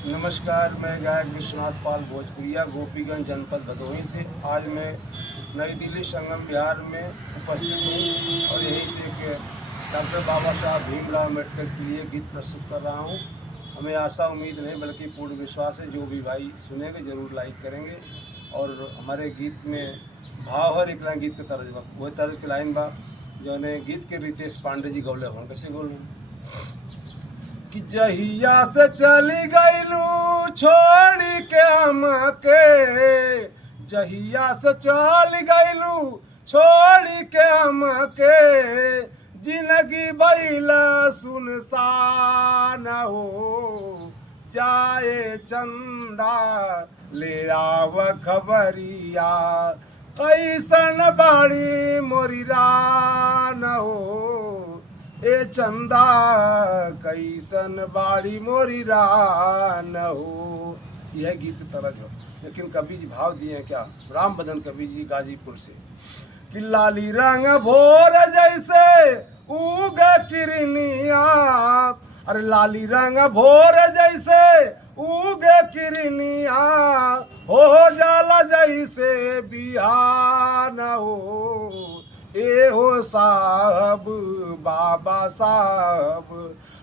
नमस्कार, मैं गायक विश्वनाथ पाल भोजपुरिया गोपीगंज जनपद भदोही से। आज मैं नई दिल्ली संगम विहार में उपस्थित हूँ और यहीं से एक डॉक्टर बाबा साहब भीमराव अम्बेडकर के लिए गीत प्रस्तुत कर रहा हूँ। हमें आशा उम्मीद नहीं बल्कि पूर्ण विश्वास है, जो भी भाई सुनेंगे ज़रूर लाइक करेंगे। और हमारे गीत में भाव हर एक लाइन गीत के तर्ज बा, वही तर्ज के लाइन बा जो गीत के रितेश पांडे जी गौले हों। कैसे गौले कि जहिया से चली गईलू छोड़ी के हमके, जहिया से चल गईलू छोड़ी के हमके, जिंदगी बैला सुनसान हो। जाए चंदा ले आव खबरिया, कैसन बाड़ी मोरी रान हो। ए चंदा कैसन बाड़ी मोरी रान हो। यह गीत तरज हो, लेकिन कवि जी भाव दिए हैं क्या? राम बदन कवि जी गाजीपुर से। कि लाली रंग भोर जैसे उग किरनिया, अरे लाली रंग भोर जैसे उग किरनिया, हो जाला जैसे बिहान हो। ए हो साहब बाबा साहब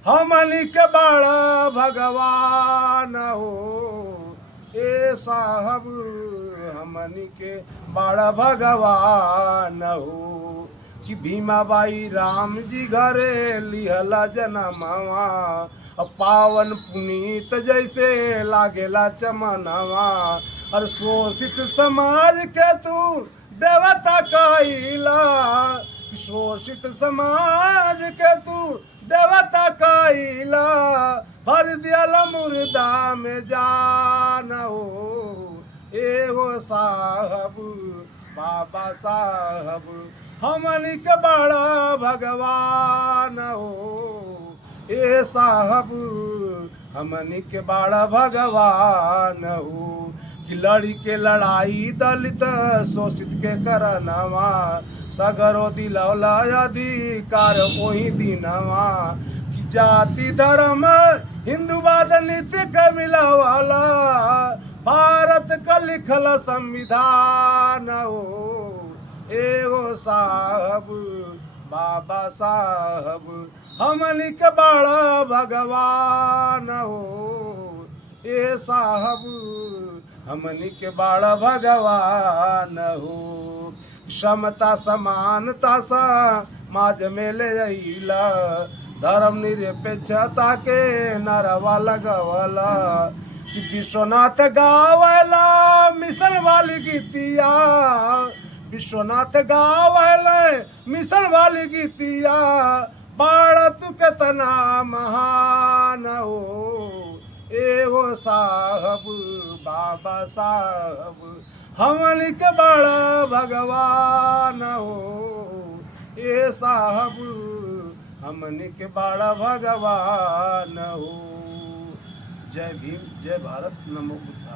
हमनी के बड़ा भगवान हो। ए साहब हमनी के बड़ा भगवान हो। कि भीमाबाई राम जी घरे लिहला जनमवा, पावन पुनीत जैसे लागेला चमनवा। और शोषित समाज के तू देवता कहिला, शोषित समाज के तू देवता कहिला, भर दिया मुर्दा में जान हो। ए हो साहब बाबा साहब हमनी के बड़ा भगवान हो। ए साहब हमनी के बड़ा भगवान हो। कि लड़ी के लड़ाई दलित शोषित के करनवा, सगरो दिलौला अधिकार वही दिनवा। कि जाति धर्म हिंदूवाद नीति के मिलावाला, भारत का लिखल संविधान हो। एगो साहब बाबा साहब हमनी के बड़ा भगवान हो। ए साहब हमनी के बड़ा भगवान हो। समता समानता समाज में ले अइला, धर्म निरपेक्षता के नरवा लगवला। कि विश्वनाथ गावला मिशन वाली गीतिया, विश्वनाथ गावला मिशन वाली गीतिया, बड़ा तू कितना महान हो। एगो साहब बाबा साहब हमनी के बड़ा भगवान हो। ए साहब हमनी के बड़ा भगवान हो। जय भीम, जय भारत, नमो बुद्ध।